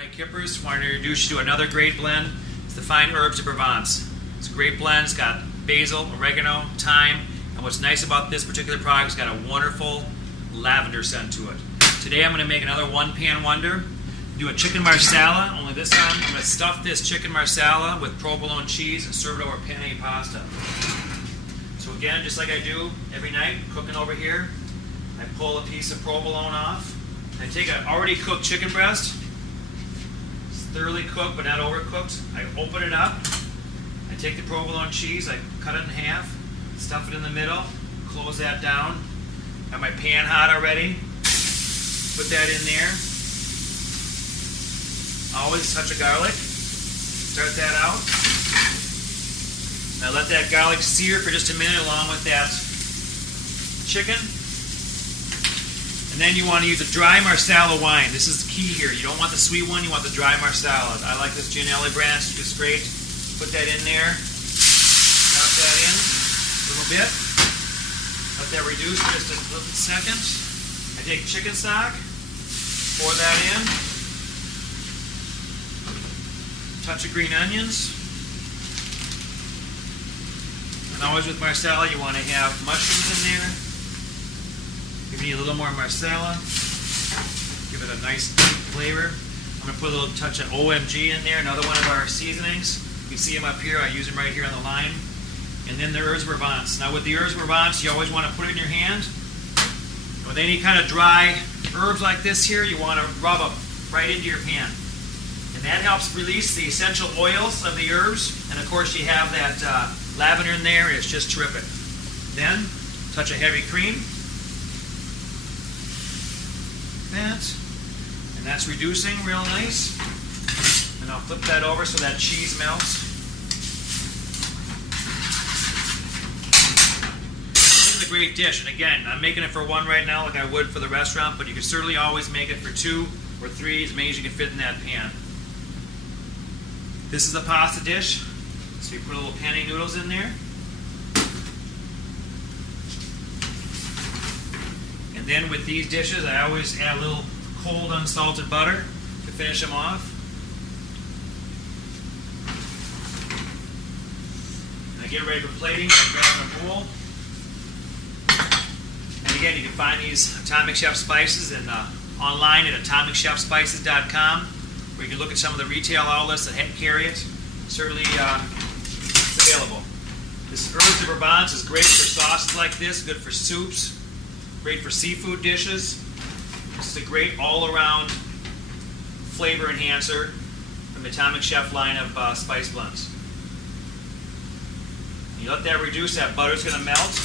My kippers, want to introduce you to another great blend. It's the Fine Herbs de Provence. It's a great blend. It's got basil, oregano, thyme, and what's nice about this particular product, it's got a wonderful lavender scent to it. Today I'm going to make another one-pan wonder. Do a chicken marsala, only this time I'm going to stuff this chicken marsala with provolone cheese and serve it over penne pasta. So again, just like I do every night, cooking over here, I pull a piece of provolone off. I take an already cooked chicken breast. It's thoroughly cooked but not overcooked. I open it up. I take the provolone cheese, I cut it in half, stuff it in the middle, close that down. Got my pan hot already. Put that in there. Always a touch of garlic. Start that out. Now let that garlic sear for just a minute along with that chicken. And then you want to use a dry marsala wine. This is the key here. You don't want the sweet one, you want the dry marsala. I like this Gianelli brand, it's just great. Put that in there. Dump that in a little bit. Let that reduce for just a little second. I take chicken stock, pour that in. Touch of green onions. And always with marsala, you want to have mushrooms in there. Give me a little more marsala. Give it a nice deep flavor. I'm going to put a little touch of OMG in there, another one of our seasonings. You can see them up here. I use them right here on the line. And then the herbs de Provence. Now with the herbs de Provence, you always want to put it in your hand. With any kind of dry herbs like this here, you want to rub them right into your pan. And that helps release the essential oils of the herbs. And of course you have that lavender in there. It's just terrific. Then, touch of heavy cream. And that's reducing real nice. And I'll flip that over so that cheese melts. This is a great dish. And again, I'm making it for one right now like I would for the restaurant, but you can certainly always make it for 2 or 3, as many as you can fit in that pan. This is a pasta dish, so you put a little penne noodles in there. And then with these dishes, I always add a little cold unsalted butter to finish them off. And I get ready for plating. I grab a bowl. And again, you can find these Atomic Chef spices online at atomicchefspices.com. where you can look at some of the retail outlets that carry it. Certainly it's available. This herbs de Provence is great for sauces like this, good for soups, great for seafood dishes. This is a great all-around flavor enhancer from the Atomic Chef line of spice blends. You let that reduce, that butter's going to melt.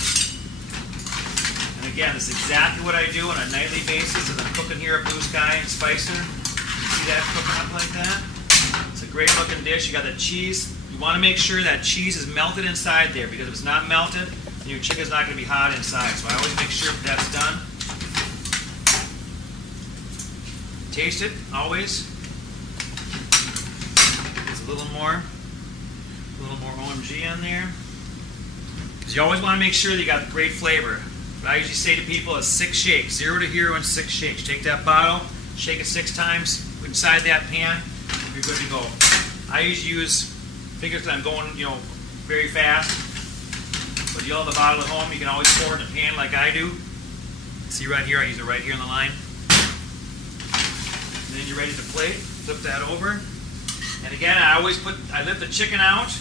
And again, this is exactly what I do on a nightly basis as I'm cooking here at Blue Sky and Spicer. See that cooking up like that? It's a great looking dish. You got the cheese. You want to make sure that cheese is melted inside there, because if it's not melted, then your chicken's not going to be hot inside. So I always make sure that's done. Taste it, always. There's a little more OMG in there. Because you always want to make sure that you got great flavor. What I usually say to people is 6 shakes, 0 to hero in 6 shakes. Take that bottle, shake it 6 times inside that pan, you're good to go. I usually use fingers because I'm going, very fast. But you'll have the bottle at home, you can always pour it in a pan like I do. See right here, I use it right here on the line. And then you're ready to plate. Flip that over. And again, I lift the chicken out,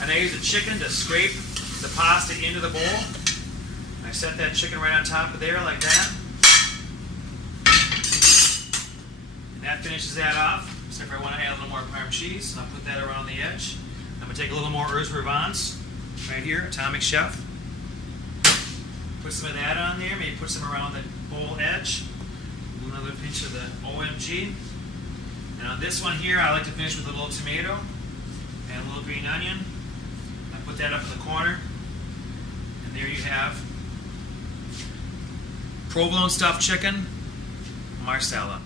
and I use the chicken to scrape the pasta into the bowl. I set that chicken right on top of there like that. And that finishes that off. Except for I want to add a little more Parm cheese, and I'll put that around the edge. I'm going to take a little more herbs de Provence right here, Atomic Chef. Put some of that on there, maybe put some around the bowl edge. Another pinch of the OMG. And on this one here, I like to finish with a little tomato and a little green onion. I put that up in the corner. And there you have provolone stuffed chicken marsala.